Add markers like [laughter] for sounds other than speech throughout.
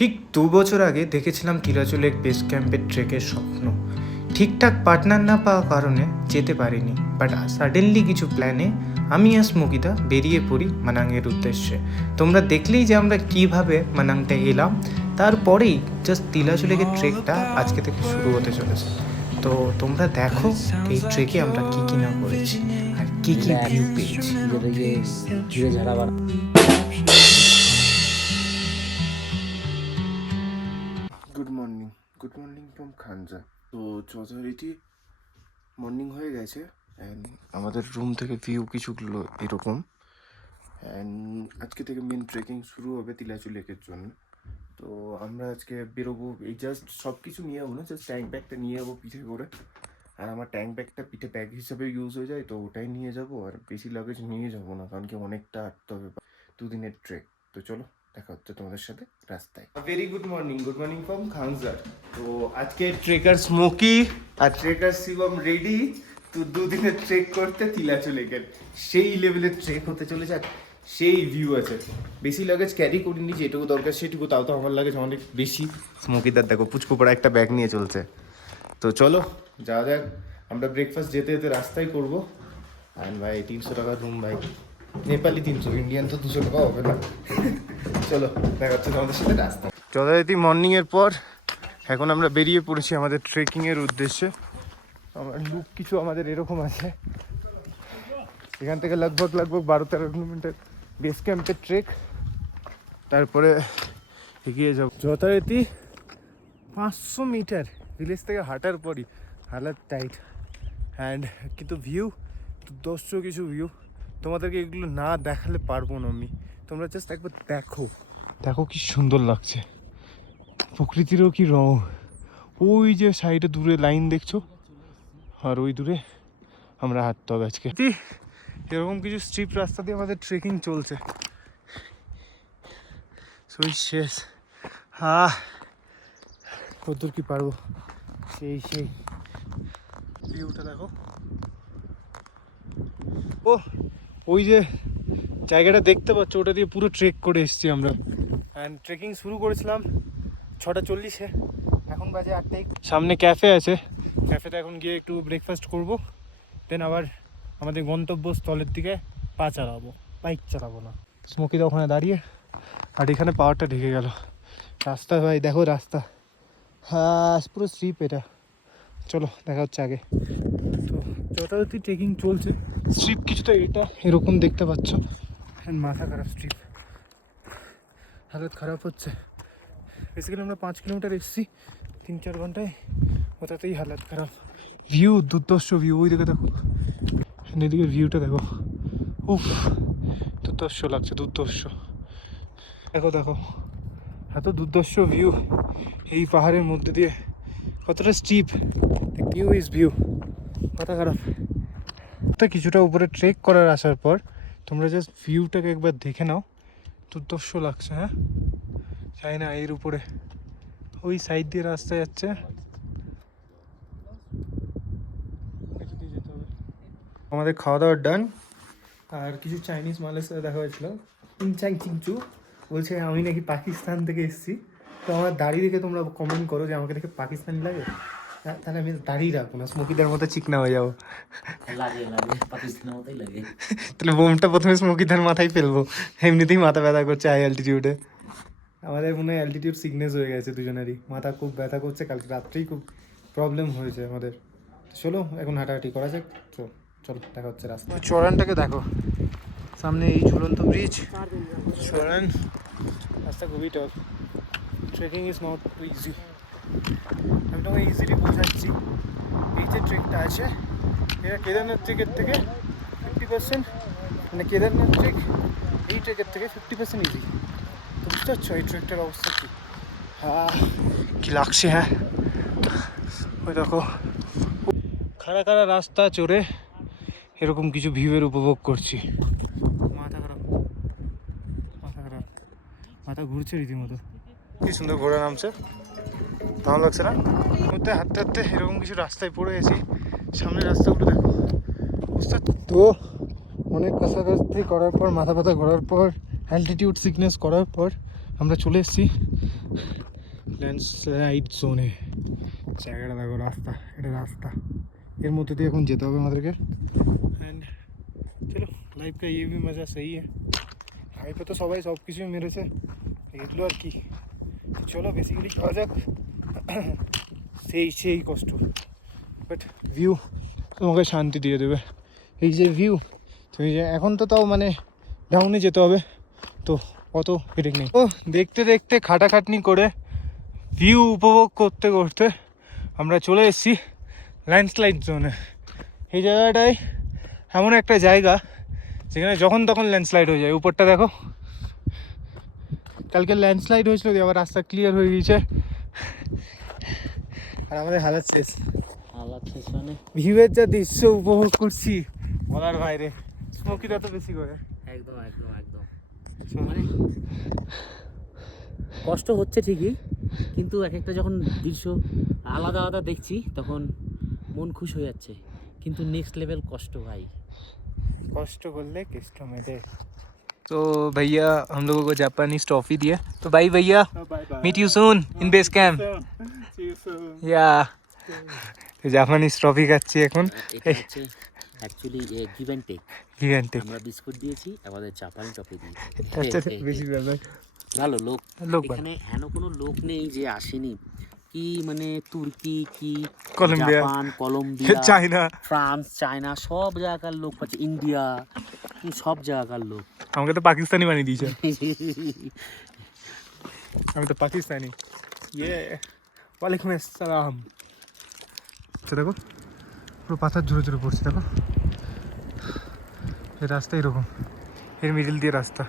ঠিক দু বছর আগে দেখেছিলাম তিরাচল লেক বেস ক্যাম্পের ট্রেকের স্বপ্ন। ঠিকঠাক পার্টনার না পাওয়ার কারণে যেতে পারিনি বাট সাডেনলি কিছু প্ল্যানে আমি আর স্মুকিদা বেরিয়ে পড়ি মানাংয়ের উদ্দেশ্যে। তোমরা দেখলেই যে আমরা কীভাবে মানাংটা এলাম তারপরেই জাস্ট তিলাচলেকের ট্রেকটা আজকে থেকে শুরু হতে চলেছে। তো তোমরা দেখো এই ট্রেকে আমরা কি কি না করেছি আর কি কি ভিউ পেয়েছি। Morning good morning from Khanja তো যথারীতি মর্নিং হয়ে গেছে অ্যান্ড আমাদের রুম থেকে ভিউ কিছুগুলো এরকম। অ্যান্ড আজকে থেকে মেন ট্রেকিং শুরু হবে তিলাচু লেকের জন্য। তো আমরা আজকে বেরোবো, এই জাস্ট সব কিছু নিয়ে যাব না জাস্ট ট্যাঙ্ক ব্যাগটা নিয়ে যাব পিঠে করে। আর আমার ট্যাঙ্ক ব্যাগটা পিঠে ব্যাগ হিসাবে ইউজ হয়ে যায়, তো ওটাই নিয়ে যাব, আর বেশি লাগেজ নিয়ে যাব না, কারণ কি অনেকটা হাঁটতে হবে দুদিনের ট্রেক তো চলো। দেখা হচ্ছে তোমাদের সাথে রাস্তায়। Very good morning good morning from খানজার তো আজকে ট্রেকার স্মোকি আর ট্রেকার শিবম রেডি তো দুদিনের ট্রেক করতে তিলাচু লেকের সেই লেভেলের ট্রেক হতে চলেছে আর সেই ভিউ আছে। বেশি লাগেজ ক্যারি করিনি যেটুকু দরকার সেটুকু তাও তো আমার লাগেজ অনেক বেশি। স্মোকিদার দেখো পুচকু পড়া একটা ব্যাগ নিয়ে চলছে। তো চলো যা যাক। আমরা ব্রেকফাস্ট যেতে যেতে রাস্তায় করব। আর ভাই তিনশো টাকা রুম ভাই। নেপালি তিনশো ইন্ডিয়ান তো দুশো টাকা হবে না। চলো দেখা হচ্ছে রাস্তা যথারীতি মর্নিংয়ের পর। এখন আমরা বেরিয়ে পড়েছি আমাদের ট্রেকিংয়ের উদ্দেশ্যে। আমার লুক কিছু আমাদের এরকম আছে। এখান থেকে লগভগ লগভগ বারো তেরো কিলোমিটার বেস ক্যাম্পের ট্রেক তারপরে এগিয়ে যাব। যথারীতি পাঁচশো মিটার ভিলেজ থেকে হাঁটার পরই। হালাত টাইট অ্যান্ড কিন্তু ভিউ দুর্দর্শ কিছু ভিউ তোমাদেরকে এগুলো না দেখালে পারব না আমি। তোমরা জাস্ট একবার দেখো। দেখো কি সুন্দর লাগছে। প্রকৃতিরও কি রং। ওই যে সাইডে দূরে লাইন দেখছ? আর ওই দূরে আমরা হাঁটতে হবে আজকে। এরকম কিছু স্ট্রিপ রাস্তা দিয়ে আমাদের ট্রেকিং চলছে। সই শেষ হা কতদূর কি পারব? সেই সেই। ভিউটা দেখো। ও ওই যে জায়গাটা দেখতে পাচ্ছ ওটা দিয়ে পুরো ট্রেক করে এসেছি আমরা। অ্যান্ড ট্রেকিং শুরু করেছিলাম ছটা চল্লিশে এখন বাজে আটটাই সামনে ক্যাফে আছে। ক্যাফেতে এখন গিয়ে একটু ব্রেকফাস্ট করব দেন আবার আমাদের গন্তব্যস্থলের দিকে পা চালাবো বাইক চালাবো না। স্মোকিদা ওখানে দাঁড়িয়ে আর এখানে পাওয়ারটা ঢেকে গেল। রাস্তা ভাই দেখো রাস্তা। হ্যাঁ পুরো স্লিপ এটা। চলো দেখা হচ্ছে আগে। তো যথাযথ ট্রেকিং চলছে। স্ট্রিপ কিছুটা এটা এরকম দেখতে পাচ্ছ। And মাথা খারাপ স্ট্রিপ হালত খারাপ হচ্ছে। বেসিক্যালি আমরা পাঁচ কিলোমিটার এসেছি, তিন চার ঘন্টায়। ওটাতেই হালত খারাপ। ভিউ দুর্দর্শ ভিউ ওই দিকে দেখো। এদিকে ভিউটা দেখো। উফ দুর্দর্শ লাগছে দুর্দর্শ দেখো দেখো। এত দুর্দর্শ ভিউ এই পাহাড়ের মধ্যে দিয়ে। কতটা স্টিপ ভিউ ইজ ভিউ মাথা খারাপ। তা কিছুটা উপরে ট্রেক করার আসার পর তোমরা জাস্ট ভিউটাকে একবার দেখে নাও। দুর্দর্শ লাগছে হ্যাঁ? চাই না, এর উপরে। ওই সাইড দিয়ে রাস্তা যাচ্ছে। আমাদের খাওয়া দাওয়ার ডান আর কিছু চাইনিজ মালের সাথে দেখা হয়েছিল। ইনচাং চিংচু বলছে, আমি নাকি পাকিস্তান থেকে এসেছি। তো আমার দাড়ি দেখে তোমরা কমেন্ট করো যে, আমাকে দেখে পাকিস্তানি লাগে? তাহলে আমি দাঁড়িয়ে রাখব না স্মোকিদের মতো চিকনা হয়ে যাব। তাহলে বোমটা প্রথমে স্মোকিদার মাথায় ফেলব এমনিতেই মাথা ব্যথা করছে হাই অ্যালটিটিউডে আমাদের মনে হয় অ্যালটিটিউড সিকনেস হয়ে গেছে দুজনেরই মাথা খুব ব্যথা করছে কালকে রাত্রেই খুব প্রবলেম হয়েছে আমাদের। চলো এখন হাঁটাহাঁটি করা যাক চলো চলো দেখা হচ্ছে রাস্তা চড়ানটাকে দেখো সামনে এই ঝুলন্ত ব্রিজ চড়ান রাস্তা খুবই tough trekking is not easy আমি তোমাকে ইজিলি বোঝাচ্ছি। এই যে ট্রেকটা আছে, এটা কেদারনাথ ট্রেকের থেকে ফিফটি পার্সেন্ট মানে কেদারনাথ ট্রেক এই ট্রেকের থেকে ফিফটি পার্সেন্ট ইজি তো বুঝতে পারছ এই ট্রেকটার অবস্থা কি? হ্যাঁ কী লাগছে হ্যাঁ? ওই দেখো। খাড়া খাড়া রাস্তা চড়ে এরকম কিছু ভিউয়ের উপভোগ করছি। মাথা খারাপ। মাথা খারাপ। মাথা ঘুরছে রীতিমতো। কি সুন্দর ঘোড়া নামছে? ভালো লাগছে না? মধ্যে হাঁটতে হাঁটতে এরকম কিছু রাস্তায় পড়ে গেছি। সামনের রাস্তাগুলো দেখো। বুঝতে তো অনেক কাছাকাছি করার পর, মাথা ব্যথা করার পর অ্যালটিটিউড সিকনেস করার পর আমরা চলে এসেছি ল্যান্ডস্লাইড জোনে জায়গাটা দেখো, রাস্তা, এটা রাস্তা। এর মধ্যে দিয়ে এখন যেতে হবে আমাদেরকে। অ্যান্ড চলো লাইফ কা ইয়ে ভি মজা है লাইফে তো সবাই সব কিছুই মেরেছে। এগুলো আর কি। চলো বেসিক্যালি যাওয়া যাক। [coughs] সেই সেই কষ্ট। বাট ভিউ তোমাকে শান্তি দিয়ে দেবে। এই যে ভিউ তুমি যে, এখন তো তাও মানে ডাউনে যেতে হবে। তো অত হেডেক নেই। ও দেখতে দেখতে খাটাখাটনি করে ভিউ উপভোগ করতে করতে আমরা চলে এসেছি ল্যান্ডস্লাইড জোনে এই জায়গাটায় এমন একটা জায়গা, যেখানে যখন তখন ল্যান্ডস্লাইড হয়ে যায়। উপরটা দেখো। কালকে ল্যান্ডস্লাইড হয়েছিল, দিয়ে আবার রাস্তা ক্লিয়ার হয়ে গিয়েছে। আর আমাদের হালাত শেষ। হালাত শেষ মানে? ভিউয়ের যা দৃশ্য উপভোগ করছি বলার বাইরে। স্মোকিটা তো বেশি করে। একদম একদম একদম। আচ্ছা। মানে কষ্ট হচ্ছে ঠিকই কিন্তু এক একটা যখন দৃশ্য আলাদা আলাদা দেখছি তখন মন খুশ হয়ে যাচ্ছে। কিন্তু নেক্সট লেভেল কষ্ট ভাই। কষ্ট করলে কেষ্ট মেটে तो भैया हम लोगों को जापानीज ट्रॉफी दिया तो बाय भैया meet you soon in base camp या তো জাপানিজ ট্রফি খাচ্ছি এখন এটা হচ্ছে অ্যাকচুয়ালি গিভ অ্যান্ড টেক গিগান্টে আমরা বিস্কুট দিয়েছি আমাদের চাপানি টপি আচ্ছা দিয়েছি বেশি ব্যাপার ভালো লোক লোক ভালো। এখানে হেন কোনো লোক নেই যে আসেনি কি মানে তুর্কি কি Colombia. Japan Colombia [laughs] China France China সব জায়গাকার লোক পাচ্ছে। ইন্ডিয়া সব জায়গাকার লোক। আমাকে তো পাকিস্তানি বানিয়ে দিয়েছে। [laughs] আমি তো পাকিস্তানি। ইয়ে। ওয়ালাইকুম আসসালাম। তো দেখো পুরো পাথর ঝুড়ে ঝুড়ে পড়ছে দেখো। এই রাস্তা এরকম। এর মিডিল দিয়ে রাস্তা।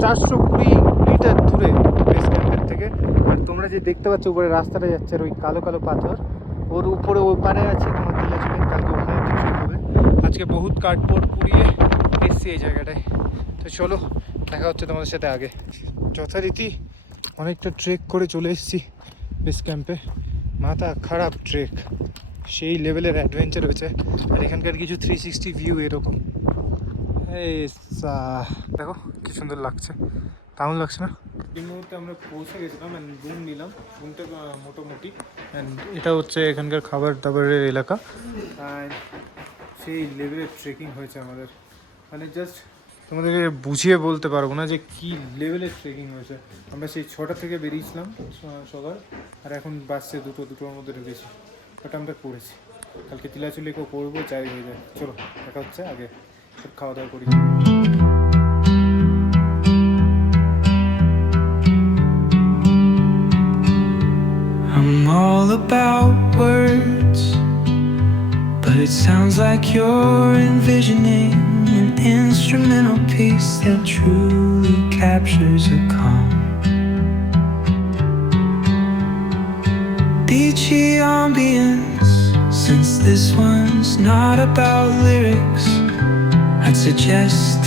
চারশো কুড়ি মিটার দূরে। থেকে। আর তোমরা যে দেখতে পাচ্ছ, উপরে রাস্তাটা যাচ্ছে আর ওই কালো কালো পাথর। ওর উপরে ওই পারে আছে তোমার দিলে চলে কালকে ওখানে কিছু হবে। আজকে বহুত কার্ডবোর্ড পুড়িয়ে এসছি এই জায়গাটায়। তো চলো, দেখা হচ্ছে তোমাদের সাথে আগে। যথারীতি অনেকটা ট্রেক করে চলে এসেছি বেস ক্যাম্পে মাথা খারাপ ট্রেক সেই লেভেলের অ্যাডভেঞ্চার হয়েছে। আর এখানকার কিছু থ্রি সিক্সটি ভিউ এরকম। দেখো, কি সুন্দর লাগছে। দারুণ লাগছে না? এই মুহূর্তে আমরা পৌঁছে গেছিলাম অ্যান্ড রুম নিলাম। রুমটা মোটামুটি। অ্যান্ড এটা হচ্ছে এখানকার খাবার দাবারের এলাকা। সেই লেভেলের ট্রেকিং হয়েছে আমাদের। মানে জাস্ট তোমাদেরকে বুঝিয়ে বলতে পারব না যে কি লেভেলের ট্রেকিং হয়েছে। আমরা সেই ছটা থেকে বেরিয়েছিলাম সকাল আর এখন বাসছে দুটো দুটোর মধ্যে ঢুকেছি। ওটা আমরা করেছি। কালকে তিলাচুলিকেও করব যাই হয়ে যায়। চলো দেখা হচ্ছে আগে। খাওয়া দাওয়া করি। About words, but it sounds like you're envisioning an instrumental piece that truly captures a calm. Beachy ambience, since this one's not about lyrics, I'd suggest